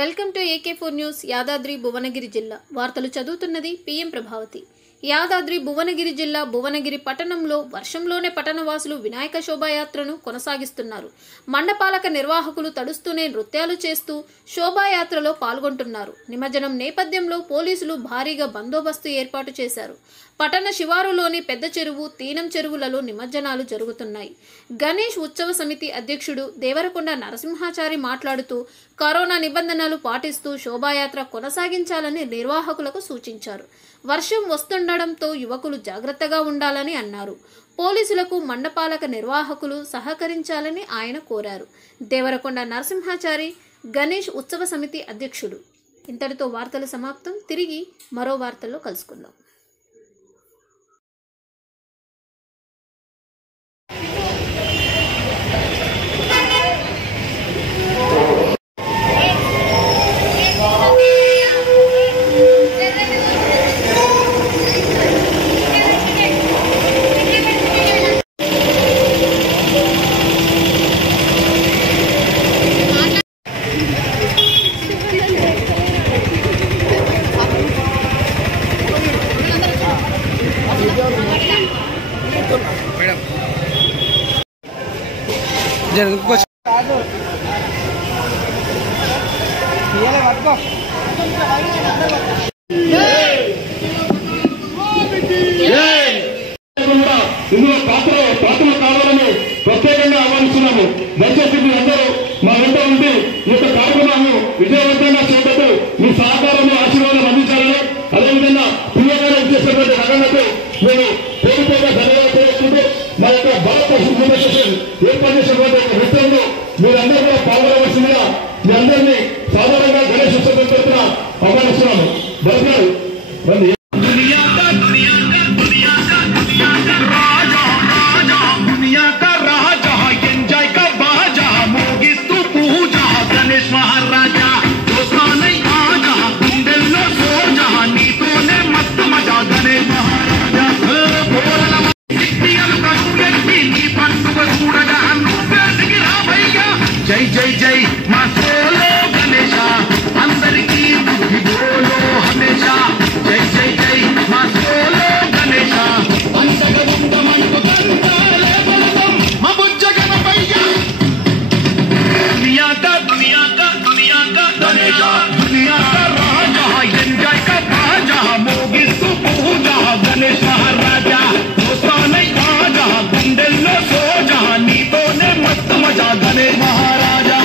Welcome to AK4 news. Yadadri Bhuvanagiri జిల్లా వార్తలు చదువుతున్నది PM ప్రభావతి. యాదాద్రి భువనగిరి జిల్లా భువనగిరి పట్టణంలో వర్షంలోనే పట్టణవాసులు వినాయక శోభాయాత్రను కొనసాగిస్తున్నారు. మండపాలక నిర్వాహకులు తడుస్తూనే నృత్యాలు చేస్తూ శోభాయాత్రలో పాల్గొంటున్నారు. నిమజ్జనం నేపథ్యంలో పోలీసులు భారీగా బందోబస్తు ఏర్పాటు చేశారు. పట్టణ శివారులోని పెద్ద చెరువు, తీనం చెరువులలో నిమజ్జనాలు జరుగుతున్నాయి. గణేష్ ఉత్సవ సమితి అధ్యక్షుడు దేవరకొండ నరసింహాచారి మాట్లాడుతూ కరోనా నిబంధనలు పాటిస్తూ శోభాయాత్ర కొనసాగించాలని నిర్వాహకులకు సూచించారు. వర్షం వస్తుండడంతో యువకులు జాగ్రత్తగా ఉండాలని అన్నారు. పోలీసులకు మండపాలక నిర్వాహకులు సహకరించాలని ఆయన కోరారు. దేవరకొండ నరసింహాచారి, గణేష్ ఉత్సవ సమితి అధ్యక్షుడు. ఇంతటితో వార్తలు సమాప్తం. తిరిగి మరో వార్తల్లో కలుసుకుందాం. ఇందులో పాత్ర కావాలని ప్రత్యేకంగా ఆహ్వానిస్తున్నాము. దయచేసి మీరందరూ మా వెంట ఉండి ఈ యొక్క కార్యక్రమాన్ని విజయవంతంగా చేపట్టు మీ సహకారాన్ని, ఆశీర్వాదం అందించాలని, అదేవిధంగా ప్రియమైన చేసినటువంటి రంగంలో మేము కోరికగా ధన్యవాదాలు తెలుసుకుంటూ మా యొక్క భారత అసోసియేషన్ ఏర్పాటు చేసినటువంటి ఒక నృత్యంలో మీరందరూ కూడా పాల్గొనవలసిందిగా మీ అందరినీ సాధారణంగా గణేష్ ఉత్సవం తరఫున ఆహ్వానిస్తున్నాము. దర్శనాలు జై జై జై మా సోలో గణేశ, అందరికీ బుద్ధి బోలో హమేషా. జై జై జై మా సోలో గణేశ, అంతగమంటమంటు కంటాలే బలదం మా బుజ్జ గణపయ్య. దునియా కా గణేశ, దునియా కా రాజా, ఎంజాయ్ కా బాజా, మోగిస్తూ పూజా గణేష్ మహారాజా. దోస్తానై ఆజా, గుండెల్లో సోజా, నీతోనే మస్తు మజా గణేష్ మహారాజా.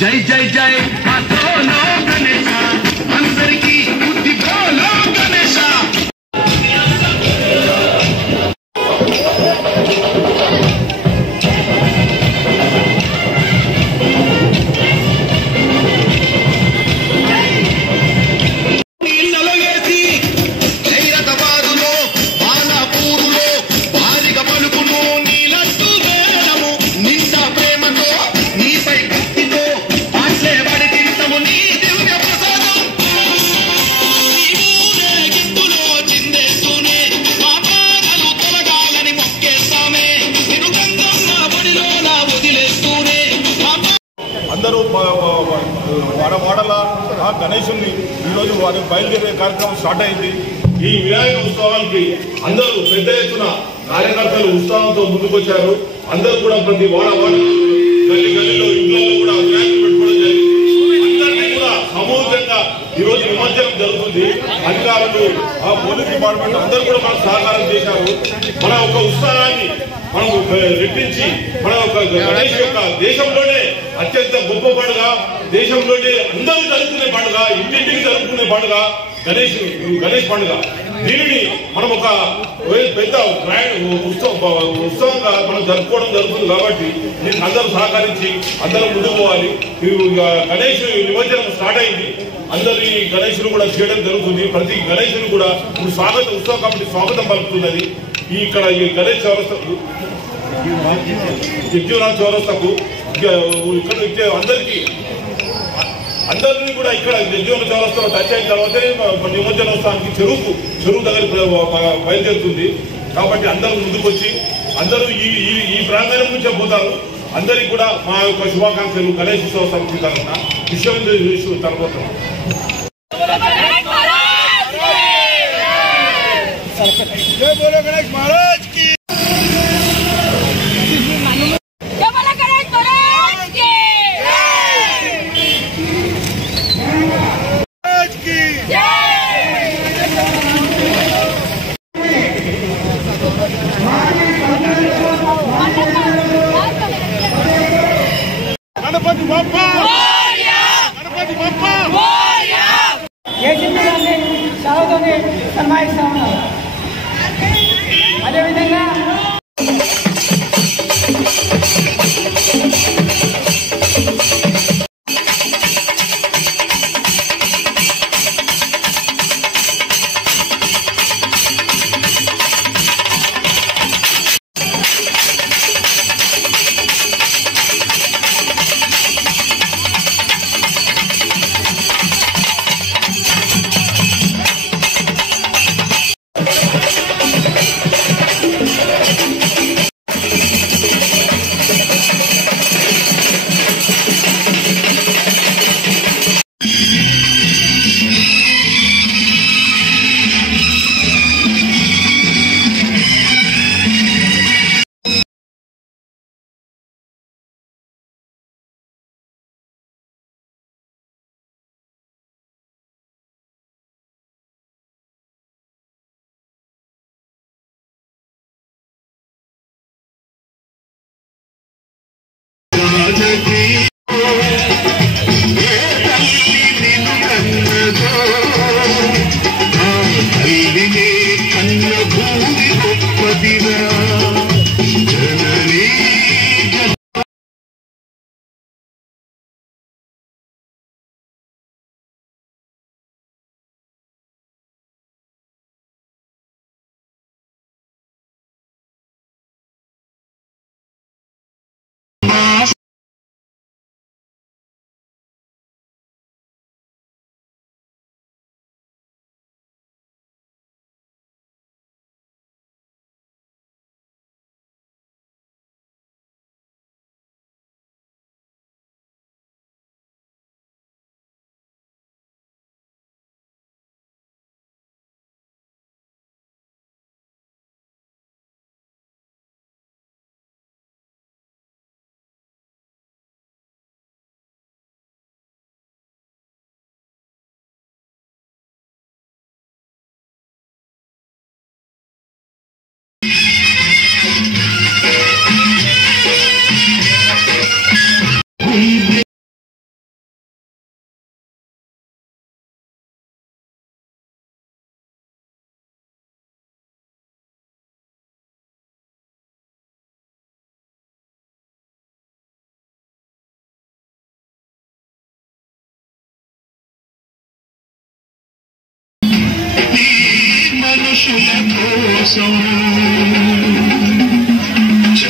జై జై జై మా సోలో గణేశ, అందరికీ బుద్ధి బోలో గణేశ. నీళ్ళవేసి హైదరాబాదులో, బాలాపూరులో బాలిక పలుకును నీలట్టు వేడము, నిండా ప్రేమతో నీపై అందరూ వాడవాడల గణేశుని ఈరోజు వారి బయలుదేరే కార్యక్రమం స్టార్ట్ అయింది. ఈ వినాయక ఉత్సవానికి అందరూ పెద్ద ఎత్తున కార్యకర్తలు ఉత్సాహంతో ముందుకొచ్చారు. అందరూ కూడా ప్రతి వాడవాడ గల్లీ గల్లీలో ఇంట్లో కూడా వినాయకులు పెట్టుకోవడం జరిగింది. అందరినీ కూడా సమూహంగా ఈరోజు నిమజ్జనం జరుగుతుంది. ఉంది. అధికారులు, పోలీస్ డిపార్ట్మెంట్ అందరూ కూడా మనకు సహకారం చేశారు. మన ఒక ఉత్సాహాన్ని మనం రెట్టించి మన ఒక గణేష్ యొక్క దేశంలోనే అత్యంత గొప్ప పండుగ, దేశంలోనే అందరూ జరుపుకునే పండుగ, ఇంటింటికి జరుపుకునే పండుగ గణేష్ పండుగ. దీనిని మనం ఒక పెద్ద ఉత్సవంగా మనం జరుపుకోవడం జరుగుతుంది. కాబట్టి దీనికి అందరూ సహకరించి అందరూ ముందుకు పోవాలి. గణేష్ నిమజ్జనం స్టార్ట్ అయింది. అందరూ ఈ గణేశులు కూడా చేయడం జరుగుతుంది. ప్రతి గణేశులు కూడా ఇప్పుడు ఉత్సవ కమిటీ స్వాగతం పలుకుతున్నది. ఇక్కడ ఈ గణేష్ చౌరస్తకు, జగ్జీవనాథ్ చౌరస్తకు ఇక్కడ అందరినీ కూడా ఇక్కడ జగ్జీవనాథ్ చౌరస్తాలో టచ్ అయిన తర్వాతనే నిమజ్జనోత్సవానికి చెరువు దగ్గర బయలుదేరుతుంది. కాబట్టి అందరూ ముందుకు వచ్చి అందరూ ఈ ప్రాంగణం నుంచే పోతారు. అందరికి కూడా మా యొక్క శుభాకాంక్షలు గణేష్ ఉత్సవ సమితి తరఫున విశ్వ తరఫున. जय बोलो गणेश महाराज की, जय बोलो गणेश महाराज की, महाराज की गणपति बाप्पा, गणपति बाप्पा సెలవుతోనే సన్మానిస్తా ఉన్నారు. అదేవిధంగా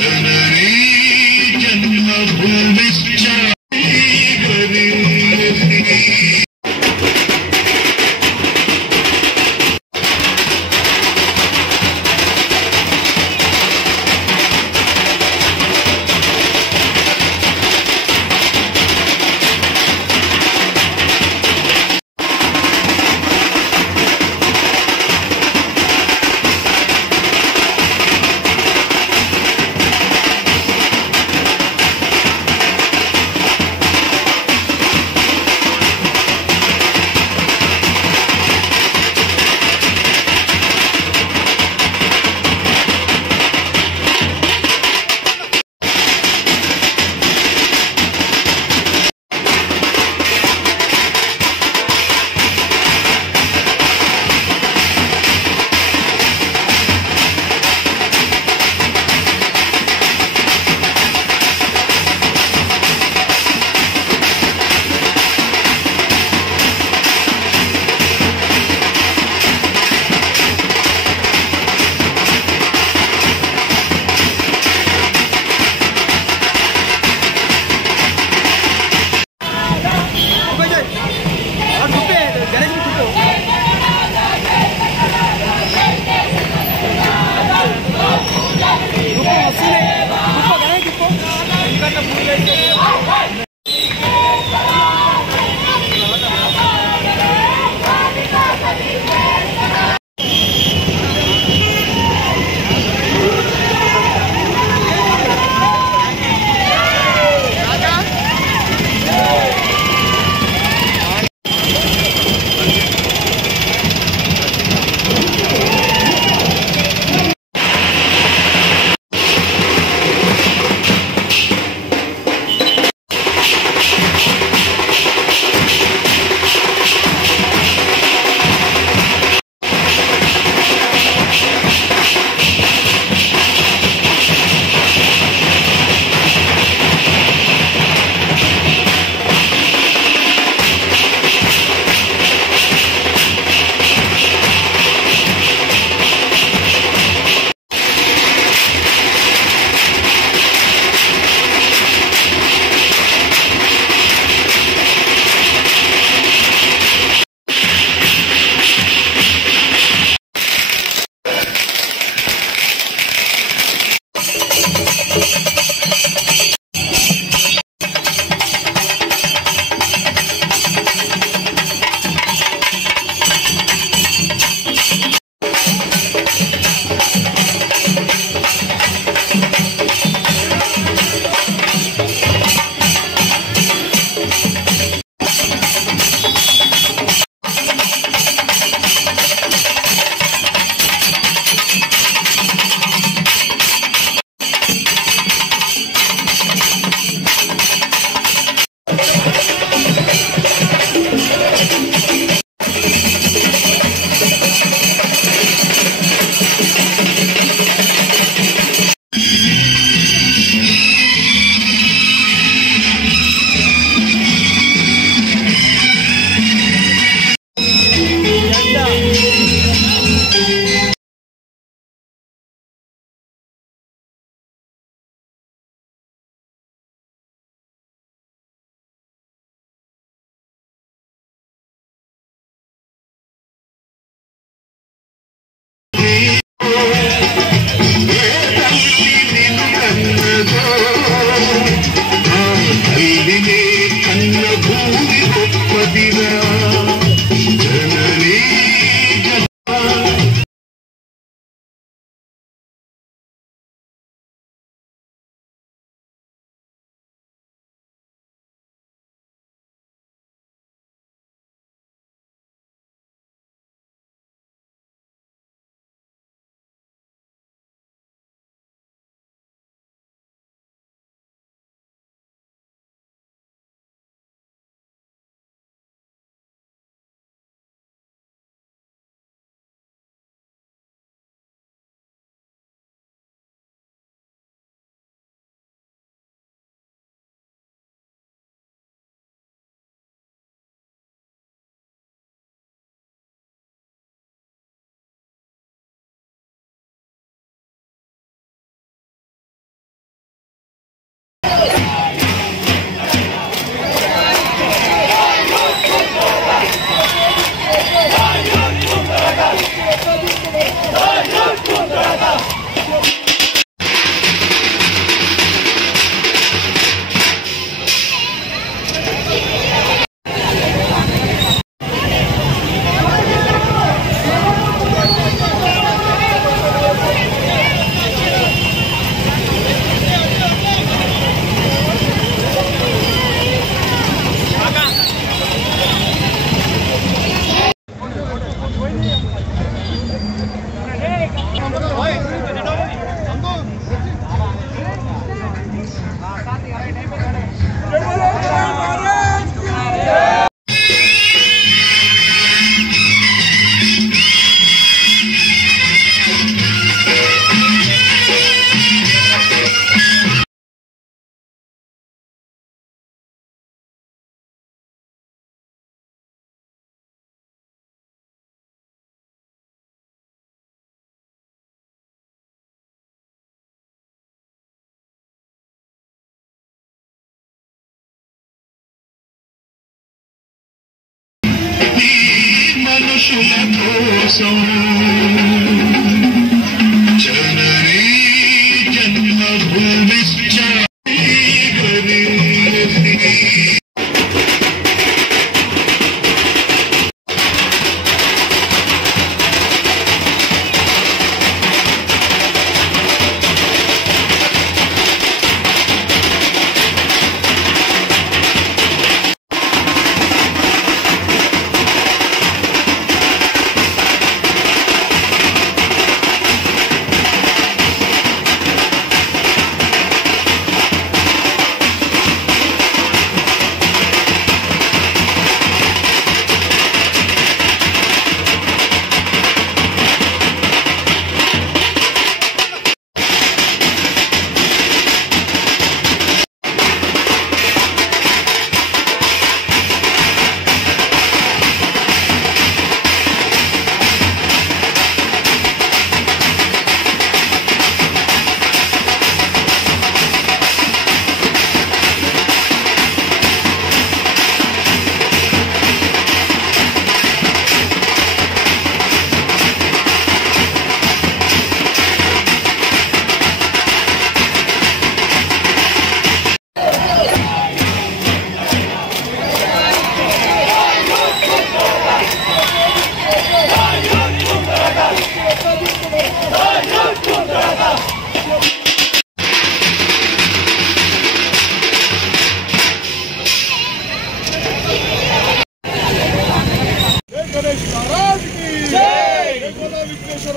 जननी जन्मभूमिश्च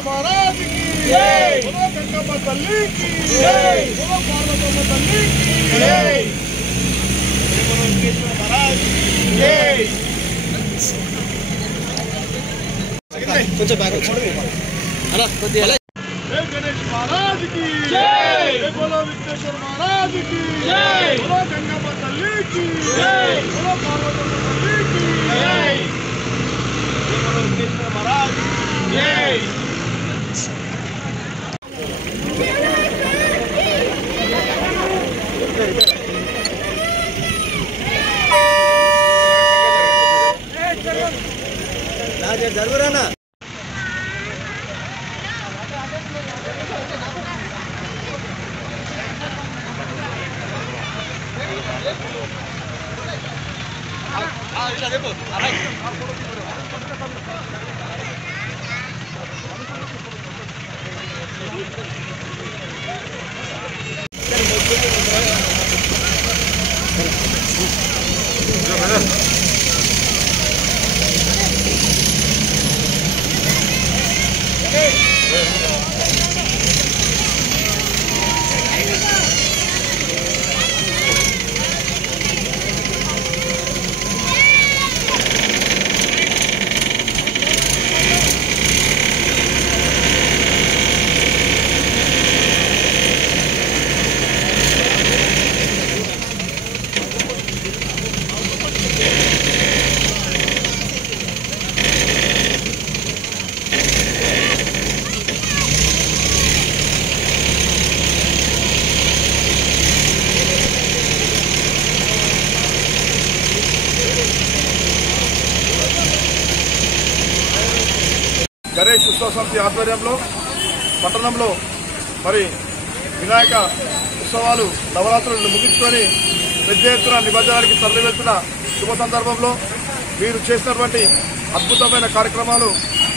महाराज की जय, बोलो गंगा तल्ली की जय, बोलो पार्वती तल्ली की जय, बोलो विघ्नेश्वर महाराज की जय। కొంచెం బ్యాక్ వచ్చి అలా కొద్దిగా जय गणेश महाराज की जय, बोलो विघ्नेश्वर महाराज की जय, बोलो गंगा तल्ली की जय, बोलो पार्वती तल्ली की जय, बोलो विघ्नेश्वर महाराज की जय। జరుగురానా గణేష్ ఉత్సవ సమితి ఆధ్వర్యంలో పట్టణంలో మరి వినాయక ఉత్సవాలు నవరాత్రులను ముగించుకొని పెద్ద ఎత్తున నిమజ్జనానికి తరలి వెళ్తున్న శుభ సందర్భంలో మీరు చేసినటువంటి అద్భుతమైన కార్యక్రమాలు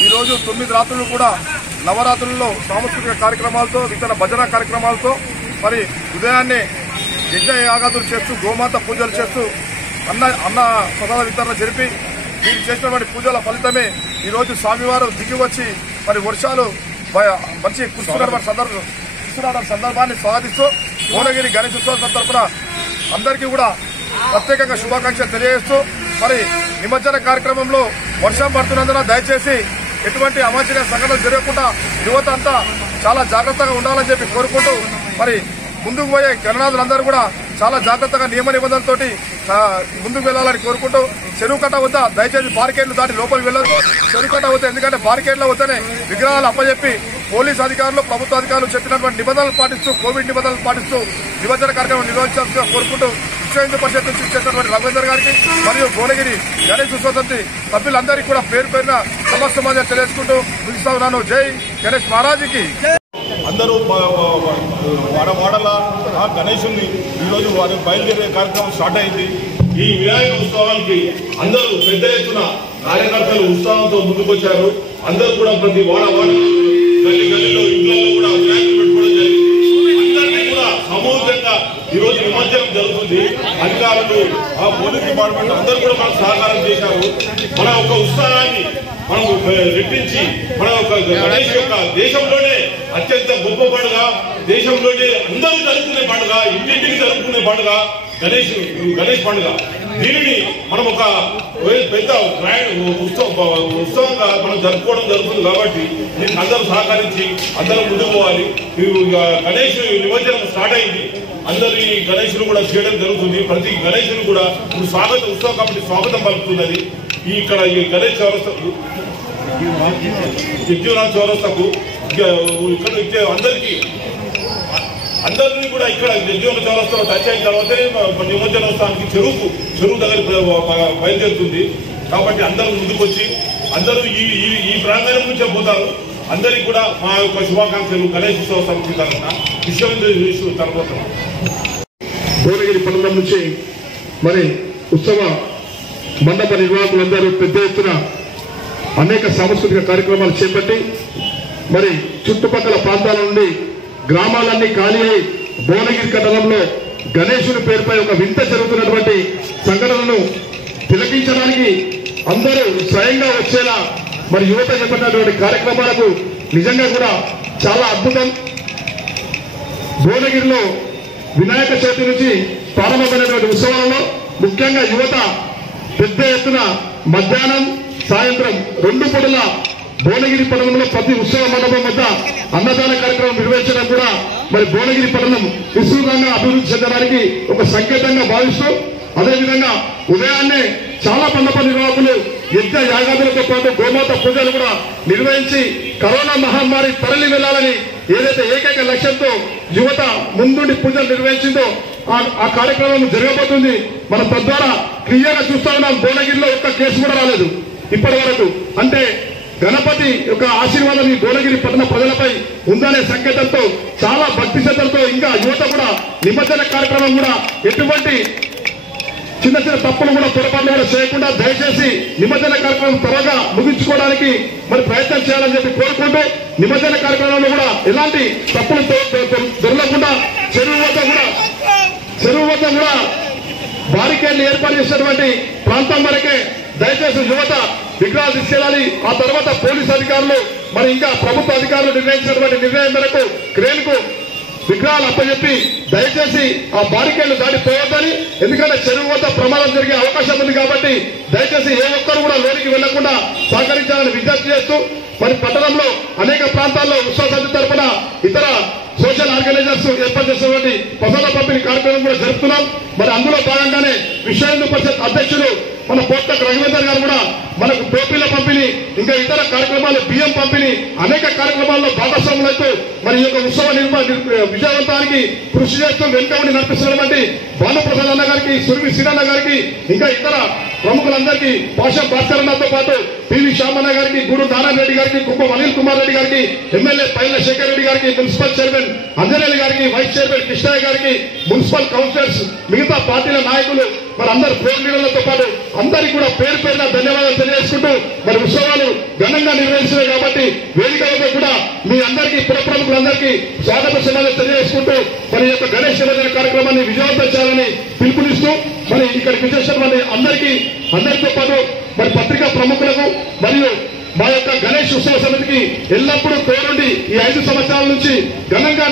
ఈరోజు 9 రాత్రులు కూడా నవరాత్రుల్లో సాంస్కృతిక కార్యక్రమాలతో ఇతర భజన కార్యక్రమాలతో మరి ఉదయాన్నే యజ్ఞ యాగాదులు చేస్తూ గోమాత పూజలు చేస్తూ అన్న ప్రసాద వితరణ జరిపి మీరు చేసినటువంటి పూజల ఫలితమే ఈరోజు స్వామివారు దిగి వచ్చి మరి వర్షాలు మంచి కురుస్తున్న సందర్భాన్ని స్వాగతిస్తూ భువనగిరి గణేష్ ఉత్సవం తరఫున అందరికీ కూడా ప్రత్యేకంగా శుభాకాంక్షలు తెలియజేస్తూ మరి నిమజ్జన కార్యక్రమంలో వర్షం పడుతున్నందున దయచేసి ఎటువంటి అవాంఛనీయ సంఘటనలు జరగకుండా యువత అంతా చాలా జాగ్రత్తగా ఉండాలని చెప్పి కోరుకుంటూ మరి ముందుకు పోయే గణనాథులందరూ కూడా చాలా జాగ్రత్తగా నియమ నిబంధనలతోటి ముందుకు వెళ్లాలని కోరుకుంటూ చెరువు కట్ట వద్ద దయచేసి బారికేడ్లు దాటి లోపలికి వెళ్లదు. చెరువు కట్ట వద్ద ఎందుకంటే బారికేడ్ల వద్దనే విగ్రహాలు అప్పచెప్పి పోలీసు అధికారులు ప్రభుత్వ అధికారులు చెప్పినటువంటి నిబంధనలు పాటిస్తూ కోవిడ్ నిబంధనలు పాటిస్తూ నిమజ్జన కార్యక్రమం నిర్వహించాల్సిందిగా కోరుకుంటూ విశ్వ హిందూ పరిషత్ నుంచి ఇచ్చేటటువంటి రఘువేందర్ గారికి మరియు భువనగిరి గణేష్ ఉత్సవ సమితి సభ్యులందరికీ కూడా పేరు పేరున సమస్త మధ్య తెలియజేసుకుంటూ ముగిస్తా ఉన్నాను. జై గణేష్ మహారాజుకి. అందరూ వాడవాడల గణేశుని ఈరోజు వారి బయలుదేరే కార్యక్రమం స్టార్ట్ అయింది. ఈ వినాయక ఉత్సవానికి అందరూ పెద్ద ఎత్తున కార్యకర్తలు ఉత్సాహంతో ముందుకొచ్చారు. అందరూ కూడా ప్రతి వాడవాడ గల్లి గల్లీలో ఇంట్లో కూడా వినాయకులు పెట్టుకోవడం జరిగింది. అందరినీ కూడా సమూహంగా ఈరోజు నిమజ్జనం జరుగుతుంది. అధికారులు పోలీస్ డిపార్ట్మెంట్ అందరూ కూడా మనకు సహకారం చేశారు. మన ఒక ఉత్సాహాన్ని మనం రెట్టించి మన ఒక గణేష్ యొక్క దేశంలోనే అత్యంత గొప్ప పండుగ, దేశంలోనే అందరూ జరుపుకునే పండుగ, ఇంటింటికి జరుపుకునే పండుగ గణేష్ పండుగ. దీనిని మనం ఒక పెద్ద ఉత్సవంగా మనం జరుపుకోవడం జరుగుతుంది. కాబట్టి దీనికి అందరూ సహకరించి అందరూ ముందుకు పోవాలి. గణేష్ నిమజ్జనం స్టార్ట్ అయింది. అందరూ ఈ గణేషులు కూడా చేయడం జరుగుతుంది. ప్రతి గణేషులు కూడా ఇప్పుడు ఉత్సవ కమిటీ స్వాగతం పలుకుతున్నది. ఇక్కడ ఈ గణేష్ చౌరస్తకు యజ్ఞనాథ్ చౌరస్తకు ఇక్కడ అందరినీ కూడా ఇక్కడ యజ్ఞనాథ్ చౌరస్తా టచ్ అయిన తర్వాతనే నిమజ్జనోత్సవానికి చెరువు దగ్గర బయలుదేరుతుంది. కాబట్టి అందరూ ముందుకొచ్చి అందరూ ఈ ప్రాంగణం నుంచే పోతారు. అందరికీ కూడా మా యొక్క శుభాకాంక్షలు గణేష్ ఉత్సవ సమితి తరఫున విశ్వ హిందూ తరఫున. భువనగిరి పట్టణం నుంచి మరి ఉత్సవ మండప నిర్వాహకులందరూ పెద్ద ఎత్తున అనేక సాంస్కృతిక కార్యక్రమాలు చేపట్టి మరి చుట్టుపక్కల ప్రాంతాల నుండి గ్రామాలన్నీ ఖాళీ అయి భువనగిరి పట్టణంలో గణేశుని పేరుపై ఒక వింత జరుగుతున్నటువంటి సంఘటనను తిలకించడానికి అందరూ స్వయంగా వచ్చేలా మరి యువత చేపట్టినటువంటి కార్యక్రమాలకు నిజంగా కూడా చాలా అద్భుతం. భువనగిరిలో వినాయక చవితి నుంచి ప్రారంభమైనటువంటి ఉత్సవాలలో ముఖ్యంగా యువత పెద్ద ఎత్తున మధ్యాహ్నం సాయంత్రం 2 పూటల భువనగిరి పట్టణంలో ప్రతి ఉత్సవ మండపం వద్ద అన్నదాన కార్యక్రమం నిర్వహించడం కూడా మరి భువనగిరి పట్టణం విస్తృతంగా అభివృద్ధి చెందడానికి ఒక సంకేతంగా భావిస్తూ అదేవిధంగా ఉదయాన్నే చాలా మండప నిర్వాహకులు యజ్ఞ యాగాదులతో పాటు గోమాత పూజలు కూడా నిర్వహించి కరోనా మహమ్మారి తరలి వెళ్లాలని ఏదైతే ఏకైక లక్ష్యంతో యువత ముందుండి పూజలు నిర్వహించిందో ఆ కార్యక్రమం జరగబోతుంది. మనం తద్వారా క్లియర్గా చూస్తా ఉన్నాం. భువనగిరిలో ఒక్క కేసు కూడా రాలేదు ఇప్పటి వరకు. అంటే గణపతి యొక్క ఆశీర్వాదం ఈ భువనగిరి పట్టణ ప్రజలపై ఉందనే సంకేతంతో చాలా భక్తి శ్రద్ధలతో ఇంకా యువత కూడా నిమజ్జన కార్యక్రమం కూడా ఎటువంటి చిన్న చిన్న తప్పులు కూడా పొరపాట్లు కూడా చేయకుండా దయచేసి నిమజ్జన కార్యక్రమం త్వరగా ముగించుకోవడానికి మరి ప్రయత్నం చేయాలని చెప్పి కోరుకుంటూ నిమజ్జన కార్యక్రమంలో కూడా ఎలాంటి తప్పులు దొరకకుండా చెరువు వద్ద కూడా బారికేడ్లు ఏర్పాటు చేసినటువంటి ప్రాంతం వరకే దయచేసి యువత విగ్రహాలు తీసుకెళ్లాలి. ఆ తర్వాత పోలీసు అధికారులు మరి ఇంకా ప్రభుత్వ అధికారులు నిర్ణయించినటువంటి నిర్ణయం మేరకు క్రేన్ కు విగ్రహాలు అప్పచెప్పి దయచేసి ఆ బారికేడ్లు దాటిపోవద్దని, ఎందుకంటే చెరువు వద్ద ప్రమాదం జరిగే అవకాశం ఉంది కాబట్టి దయచేసి ఏ ఒక్కరు కూడా లోనికి వెళ్లకుండా సహకరించాలని విజ్ఞప్తి చేస్తూ మరి పట్టణంలో అనేక ప్రాంతాల్లో ఉత్సవ సమితి తరఫున ఇతర సోషల్ ఆర్గనైజర్స్ ఏర్పాటు చేసినటువంటి ప్రసాద పంపిణీ కార్యక్రమం కూడా జరుపుతున్నాం. మరి అందులో భాగంగానే విశ్వ హిందూ పరిషత్ అధ్యక్షులు మన పోట్ల రఘువేందర్ గారు కూడా మనకు టోపీల పంపిణీ ఇంకా ఇతర కార్యక్రమాలు బియ్యం పంపిణీ అనేక కార్యక్రమాల్లో భాగస్వాములైతే మరి ఈ యొక్క ఉత్సవ విజయవంతానికి కృషి చేస్తూ వెనుక ఉండి నడిపిస్తున్నటువంటి భానుప్రసాద్ అన్న గారికి, సురవి శ్రీరన్న గారికి, ఇంకా ఇతర ప్రముఖులందరికీ, పాషా భాస్కర్ అన్నతో పాటు పివి శ్యామన్న గారికి, గూడు నారాయణ రెడ్డి గారికి, కుంభం అనిల్ కుమార్ రెడ్డి గారికి, ఎమ్మెల్యే పైల శేఖర్ రెడ్డి గారికి, మున్సిపల్ చైర్మన్ అంజనేయులు గారికి, వైస్ చైర్మన్ కృష్ణయ్య గారికి, మున్సిపల్ కౌన్సిలర్స్, మిగతా పార్టీల నాయకులు మరి అందరు ఫ్లోర్ లీడర్లతో పాటు అందరికీ కూడా పేరు పేరున ధన్యవాదాలు తెలియజేసుకుంటూ మరి ఉత్సవాలు ఘనంగా నిర్వహిస్తున్నాయి కాబట్టి వేదికలతో కూడా మీ అందరికీ పురప్రముఖులందరికీ స్వాగత సమాజం తెలియజేసుకుంటూ మరి ఈ యొక్క గణేష్ నిమజ్జన కార్యక్రమాన్ని విజయవంతం చేయాలని పిలుపునిస్తూ మరి ఇక్కడికి విచ్చేసినటువంటి అందరితో పాటు మరి పత్రికా ప్రముఖులకు మరియు మా యొక్క గణేష్ ఉత్సవ సమితికి ఎల్లప్పుడూ తోడుండి ఈ 5 సంవత్సరాల నుంచి ఘనంగా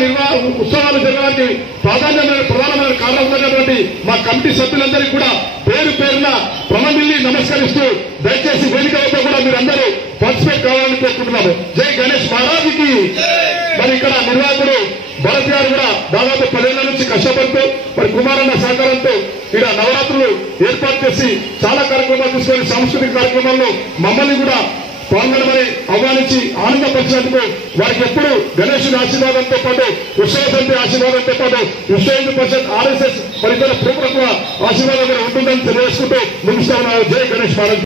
ఉత్సవాలు జరగడానికి ప్రధానమైన కారణం ఉన్నటువంటి మా కమిటీ సభ్యులందరికీ కూడా పేరు పేరున ప్రణమిల్లి నమస్కరిస్తూ దయచేసి వేదికలతో కూడా మీరందరూ పార్టిసిపేట్ కావాలని కోరుకుంటున్నాము. జై గణేష్ మహారాజుకి. మరి ఇక్కడ నిర్వాహకుడు భరత్ గారు కూడా దాదాపు 10 ఏళ్ల నుంచి కష్టపడుతూ మరి కుమారన్న సహకారంతో ఇక్కడ నవరాత్రులు ఏర్పాటు చేసి చాలా కార్యక్రమాలు తీసుకొని సాంస్కృతిక కార్యక్రమాల్లో మమ్మల్ని కూడా పాల్గొనమని ఆహ్వానించి ఆనందపరిచినందుకు వారికి ఎప్పుడు గణేశుని ఆశీర్వాదంతో పాటు ఉత్సవ సమితి ఆశీర్వాదంతో పాటు విశ్వ హిందూ పరిషత్ RSS పరిసర ప్రముఖుల ఆశీర్వాదం ఉంటుందని తెలియజేసుకుంటూ ముగిస్తా ఉన్నారు. జై గణేష్ భారత్.